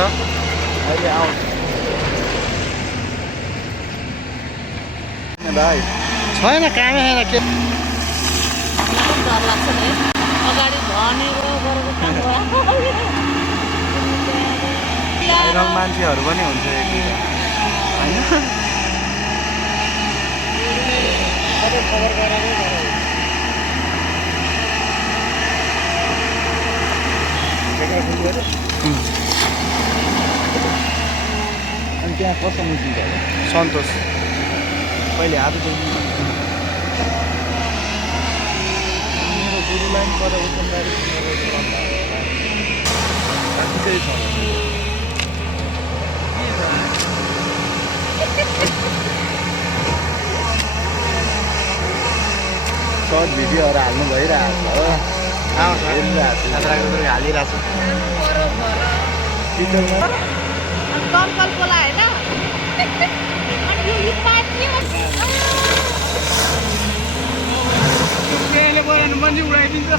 अहिले आउँछ भाइ छैन कामै छैन के डर लाग्छ नि अगाडि भनेको गरेको काम भयो भाइरल मान्छेहरू पनि हुन्छ होइन सबै खबर गराएरै गरायो अनि त्यहाँ कसो मुसिन्छ सन्तोष पहिले आजदेखि मेरो गुरुलाई पनि पर उच्चबारी साँच्चै छ सर्ट भिडियोहरू हाल्नु भइरहेको छ हो आउँछ हेरिरहेको छु हालिरहेको छु किचनमा दमकल बोला होइन मान्छे उडाइदिन्छ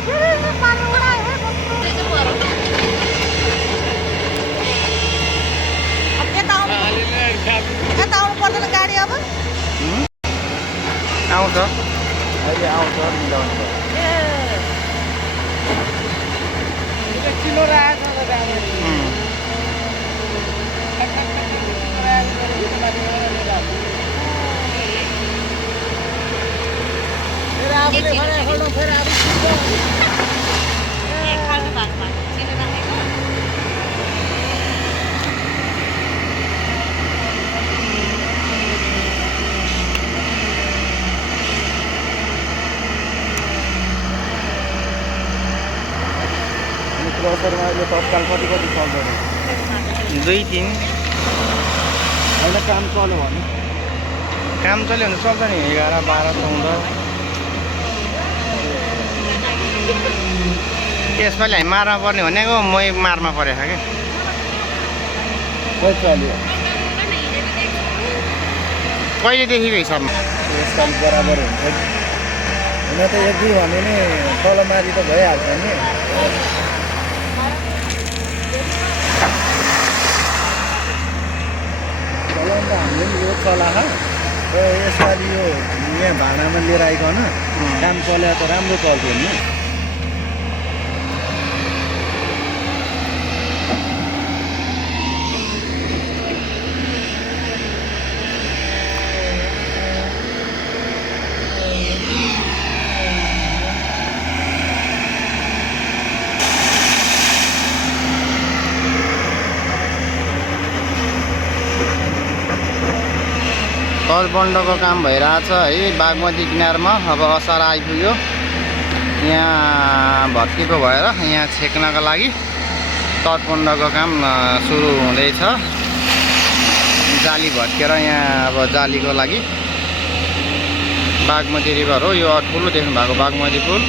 यता आउनु पर्दैन गाडी अब आउँछ अहिले आउँछ मिलाउनु पर्यो किलो राखेको छ क्रसरमा अहिले तत्काल कति चल्छ 2-3 होइन काम चल्यो भने काम चल्यो भने चल्छ नि 11, 12, 14 यसपालि हामी मारमा पर्ने भनेको मै मारमा परेको छ क्या कति चल्यो कहिलेदेखिको हिसाबमा यसपालि बराबर हुन्छ हुन त 1-2 भने नि तलमाथि त भइहाल्छ नि चलाउनु त हामीले पनि यो चलाख र यसपालि यो यहाँ भाडामा लिएर आइकन काम चल्या त राम्रो चल्थ्यो नि तटबन्धको काम भइरहेछ है बागमती किनारमा अब असार आइपुग्यो यहाँ भत्किएको भएर यहाँ छेक्नको लागि तटबन्धको काम सुरु हुँदैछ जाली भत्केर यहाँ अब जालीको लागि बागमती रिभर हो यो ठुलो देख्नु भएको बागमती पुल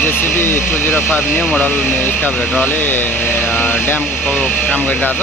जेसिबी 205 न्यू मोडल एक्सकाभेटरले ड्यामको काम गरिरहेछ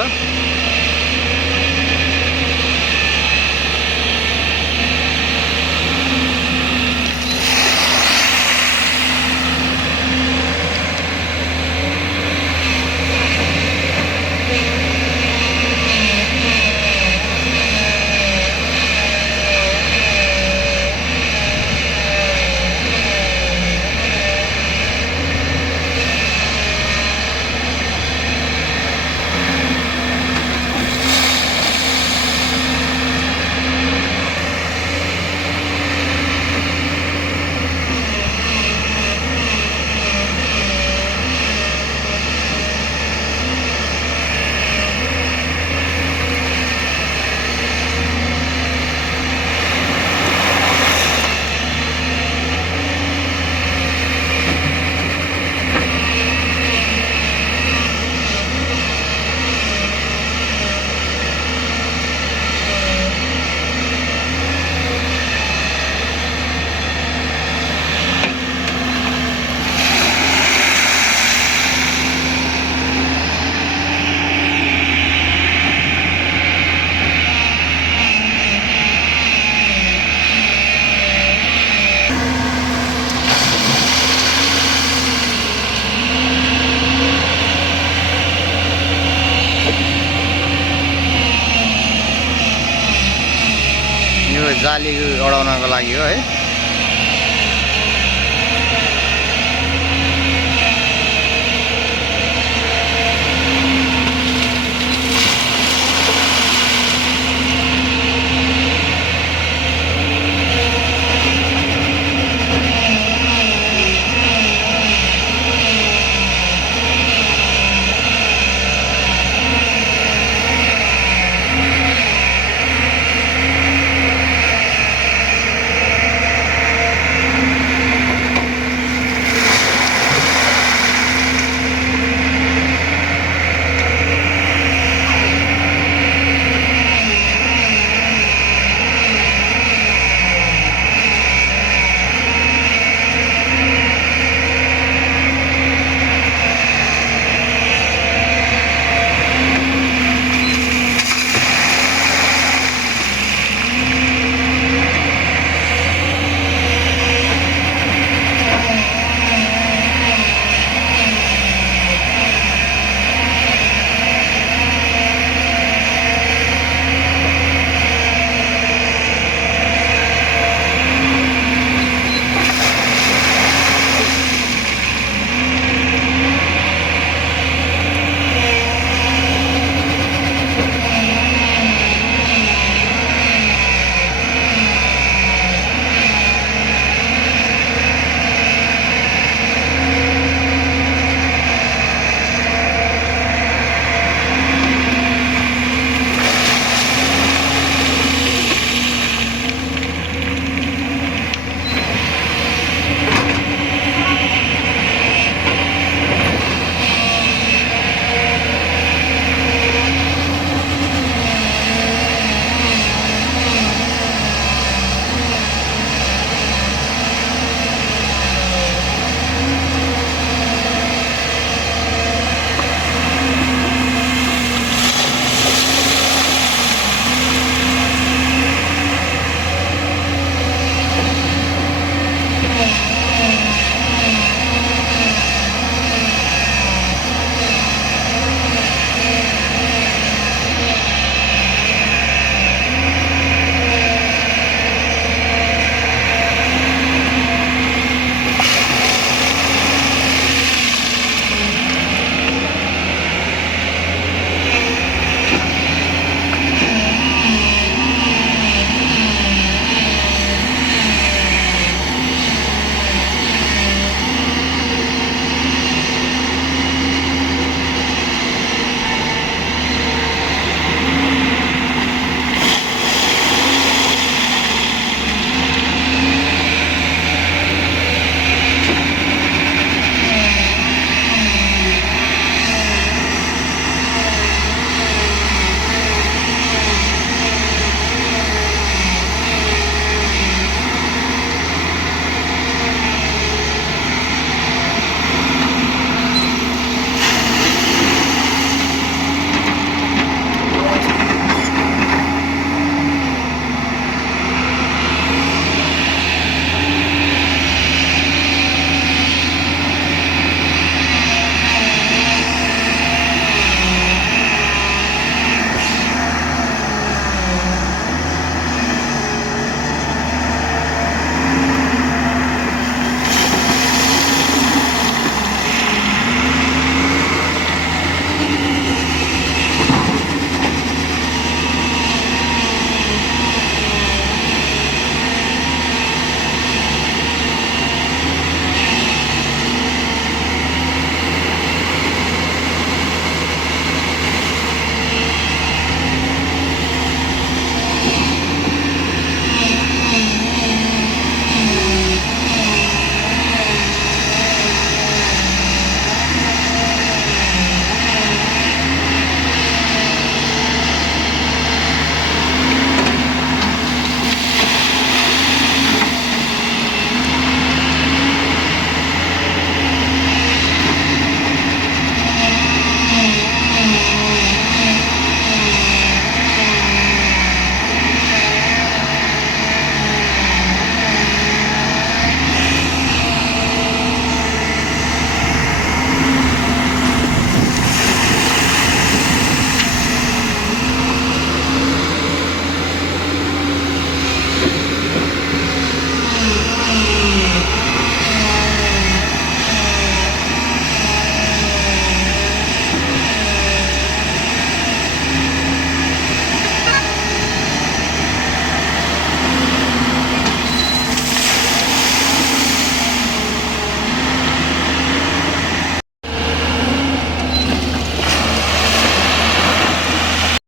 जाली अडाउनको लागि हो है।